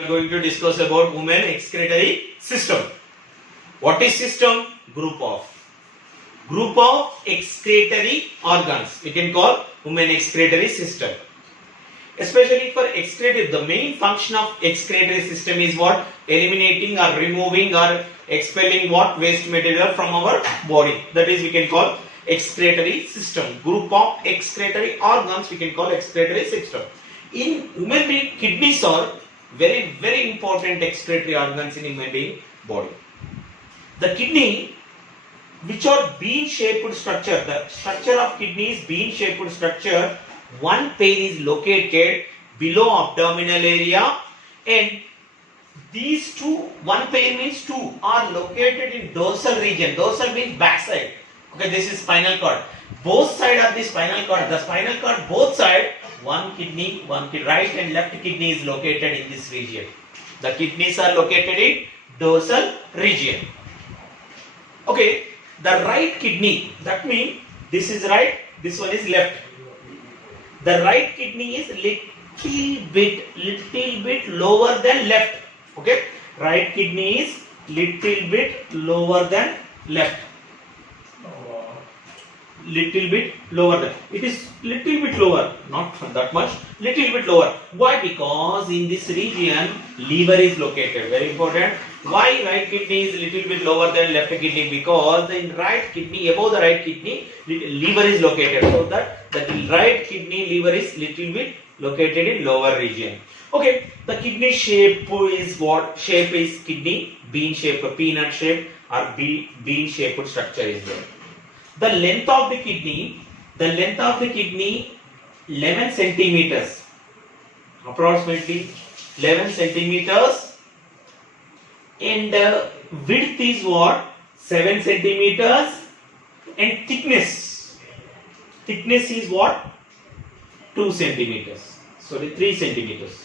We are going to discuss about women excretory system. What is system? Group of excretory organs. We can call women excretory system. Especially for excretory, the main function of excretory system is what? Eliminating or removing or expelling what? Waste material from our body. That is, we can call excretory system. Group of excretory organs we can call excretory system. In human being, kidneys are very important excretory organs in human being body. The kidney, which are bean shaped structure, the structure of kidney is bean shaped structure. One pair is located below abdominal area, and these two, one pair means two, are located in dorsal region. Dorsal means backside. Okay, this is spinal cord. Both sides of the spinal cord. The spinal cord, both sides, one kidney, right and left kidney is located in this region. The kidneys are located in dorsal region. Okay, the right kidney, that means this is right, this one is left. The right kidney is little bit lower than left. Okay, right kidney is little bit lower than left. Little bit lower than. It is little bit lower, not that much, little bit lower. Why? Because in this region liver is located. Very important. Why right kidney is little bit lower than left kidney? Because in right kidney, above the right kidney, liver is located. So that the right kidney liver is little bit located in lower region. Okay, the kidney shape is what? Shape is kidney bean shape, peanut shape, or bean shaped structure is there. The length of the kidney 11 centimeters, approximately 11 centimeters, and width is what? 7 centimeters, and thickness is what? 2 centimeters. Sorry, 3 centimeters.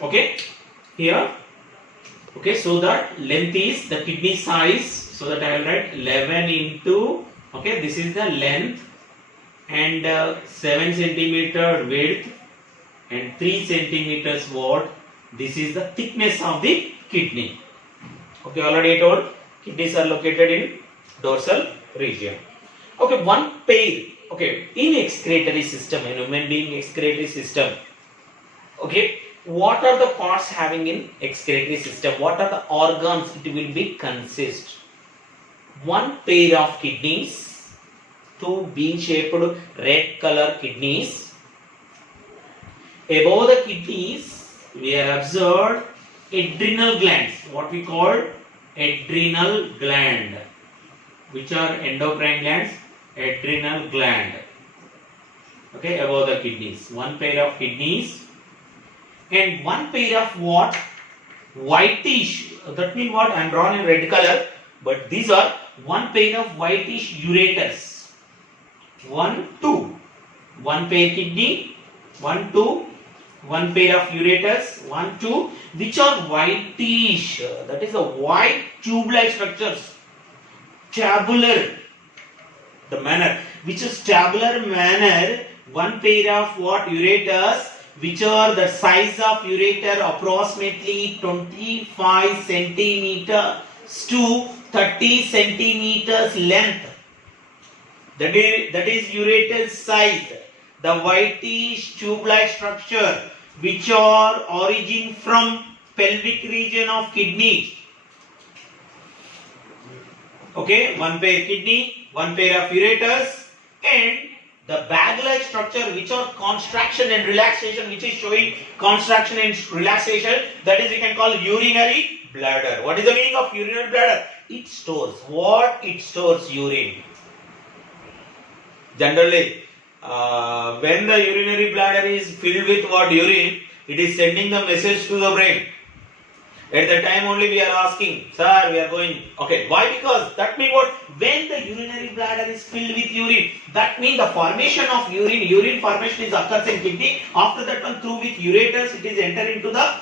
Okay, here. Okay, so that length is the kidney size. So that I will write 11 into, okay, this is the length, and 7 centimeter width, and 3 centimeters what? This is the thickness of the kidney. Okay, already I told kidneys are located in dorsal region. Okay, one pair. Okay, in excretory system, in human being excretory system. Okay, what are the parts having in excretory system? What are the organs it will be consist? One pair of kidneys, two bean shaped red color kidneys. Above the kidneys we have observed adrenal glands, what we call adrenal gland, which are endocrine glands, adrenal gland. Okay, above the kidneys, one pair of kidneys, and one pair of what? Whitish, that means what? I am drawn in red color, but these are one pair of whitish ureters. 1, 2. One pair kidney, 1, 2. One pair of ureters, 1, 2, which are whitish. That is a white tube-like structures. Tabular, the manner, which is tabular manner. One pair of what? Ureters, which are the size of ureter approximately 25 centimeters to 30 centimeters length. That is ureter size. The whitish tube-like structure, which are origin from pelvic region of kidney. Okay, one pair kidney, one pair of ureters, and the bag-like structure, which are contraction and relaxation, which is showing contraction and relaxation. That is, we can call urinary bladder. What is the meaning of urinary bladder? It stores what? It stores urine. Generally, when the urinary bladder is filled with what? Urine, it is sending the message to the brain. At the time only we are asking, sir, we are going. Okay, why? Because that means what? When the urinary bladder is filled with urine, that means the formation of urine formation is occurs in kidney. After that one, through with ureters, it is enter into the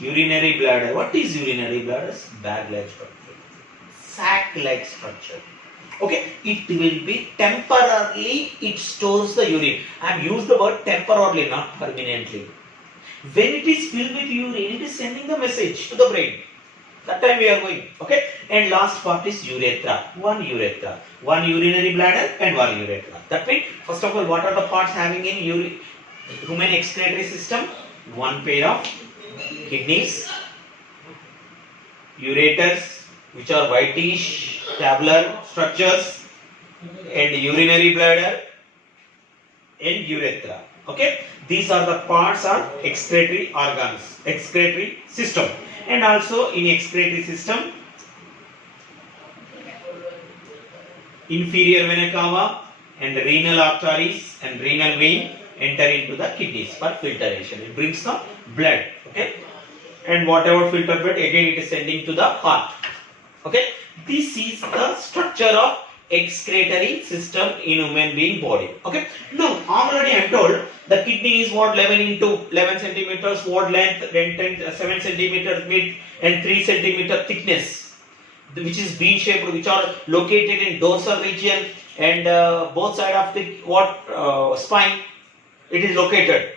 urinary bladder. What is urinary bladder? Bag-like structure, sac-like structure. Okay, it will be temporarily, it stores the urine. I have used the word temporarily, not permanently. When it is filled with urine, it is sending the message to the brain. That time we are going. Okay. And last part is urethra. One urethra. One urinary bladder and one urethra. That means, first of all, what are the parts having in human excretory system? One pair of kidneys, ureters, which are whitish tabular structures, and urinary bladder and urethra. Okay, these are the parts of excretory organs, excretory system. And also in excretory system, inferior vena cava and renal arteries and renal vein enter into the kidneys for filtration. It brings the blood. Okay, and whatever filtered blood, again it is sending to the heart. Okay, this is the structure of excretory system in human being body. Okay, now already I am told the kidney is what, 11 centimeters wide length, 7 centimeters width and 3 centimeter thickness, which is bean shaped, which are located in dorsal region and both side of the spine it is located.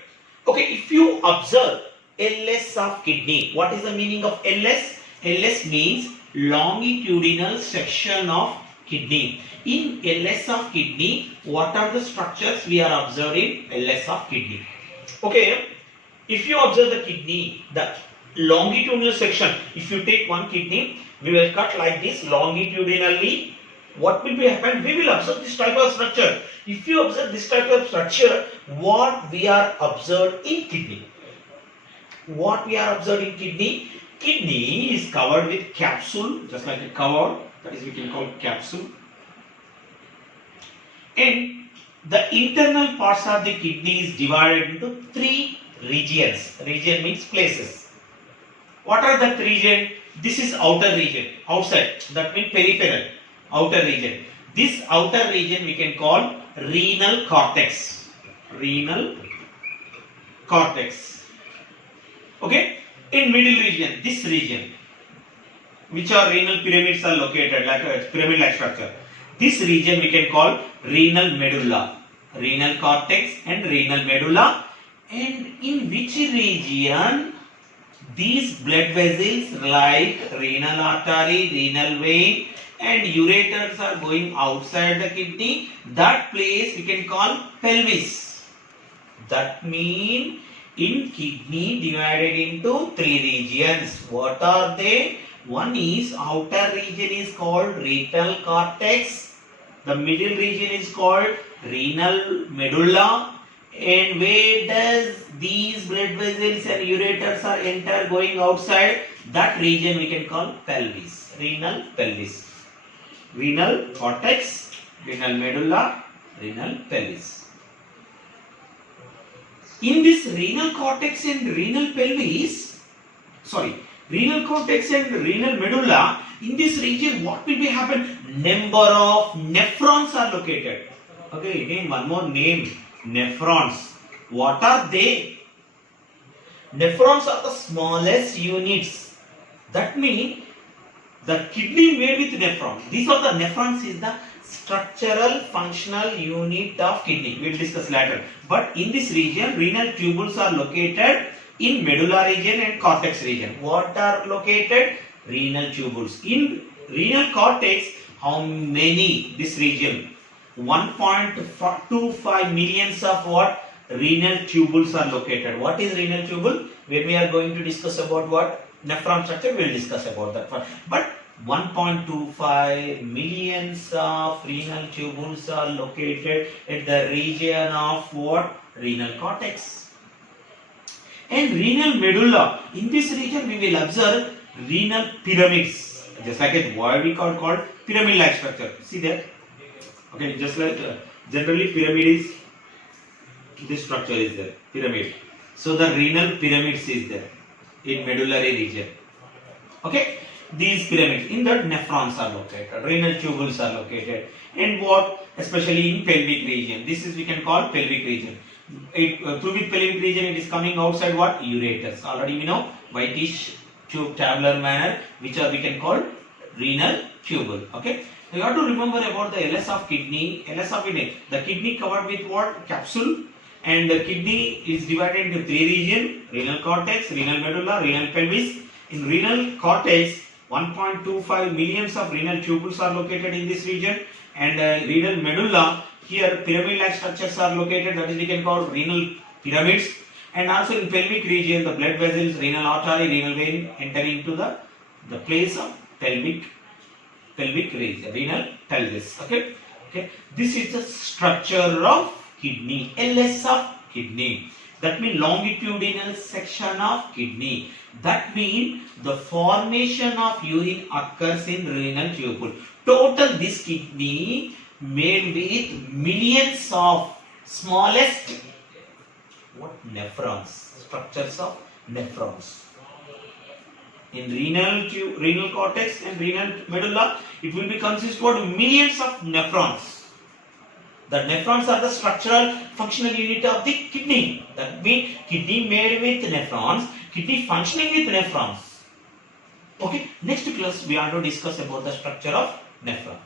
Okay, if you observe LS of kidney, what is the meaning of LS? LS means longitudinal section of kidney. In LS of kidney, what are the structures we are observing LS of kidney? Okay, if you observe the kidney, the longitudinal section, if you take one kidney, we will cut like this longitudinally. What will be happen? We will observe this type of structure. If you observe this type of structure, what we are observed in kidney? What we are observed in kidney? Kidney is covered with capsule, just like a cover, that is we can call capsule. And the internal parts of the kidney is divided into 3 regions. Region means places. What are the 3 regions? This is outer region, outside, that means peripheral, outer region. This outer region we can call renal cortex. Renal cortex. Okay? In middle region, this region, which are renal pyramids are located, like a pyramid-like structure. This region we can call renal medulla. Renal cortex and renal medulla. And in which region these blood vessels like renal artery, renal vein and ureters are going outside the kidney, that place we can call pelvis. That means in kidney divided into 3 regions. What are they? One is outer region is called renal cortex. The middle region is called renal medulla. And where does these blood vessels and ureters are enter going outside? That region we can call pelvis. Renal pelvis. Renal cortex, renal medulla, renal pelvis. In this renal cortex and renal pelvis, renal cortex and renal medulla, in this region what will be happen? Number of nephrons are located. Okay, again one more name, nephrons. What are they? Nephrons are the smallest units. That means the kidney made with nephron. These are the nephrons is the structural functional unit of kidney. We will discuss later. But in this region, renal tubules are located in medulla region and cortex region. What are located? Renal tubules. In renal cortex, how many? This region 1.25 millions of what? Renal tubules are located. What is renal tubule? When we are going to discuss about what? Nephron structure, we will discuss about that one. But 1.25 millions of renal tubules are located at the region of what? Renal cortex. And renal medulla. In this region, we will observe renal pyramids. Just like a what we called pyramid-like structure. See there? Okay, just like generally pyramid is, this structure is there, pyramid. So the renal pyramids is there in medullary region. Okay, these pyramids, in that nephrons are located, renal tubules are located, and what? Especially in pelvic region. This is we can call pelvic region. Through with pelvic region, it is coming outside what? Ureters. Already we know whitish tube tabular manner, which are we can call renal tubule. Okay. You have to remember about the LS of kidney. LS of kidney. The kidney covered with what? Capsule. And the kidney is divided into three regions: renal cortex, renal medulla, renal pelvis. In renal cortex, 1.25 millions of renal tubules are located in this region, and renal medulla, here pyramid-like structures are located, that is we can call renal pyramids. And also in pelvic region, the blood vessels, renal artery, renal vein enter into the place of pelvic region, renal pelvis. Okay. This is the structure of kidney, LS of kidney. That means longitudinal section of kidney. That means the formation of urine occurs in renal tubule. Total this kidney made with millions of smallest nephrons, structures of nephrons. In renal cortex and renal medulla, it will be consist of millions of nephrons. The nephrons are the structural functional unit of the kidney. That means kidney made with nephrons, kidney functioning with nephrons. Okay, next class we are to discuss about the structure of nephron.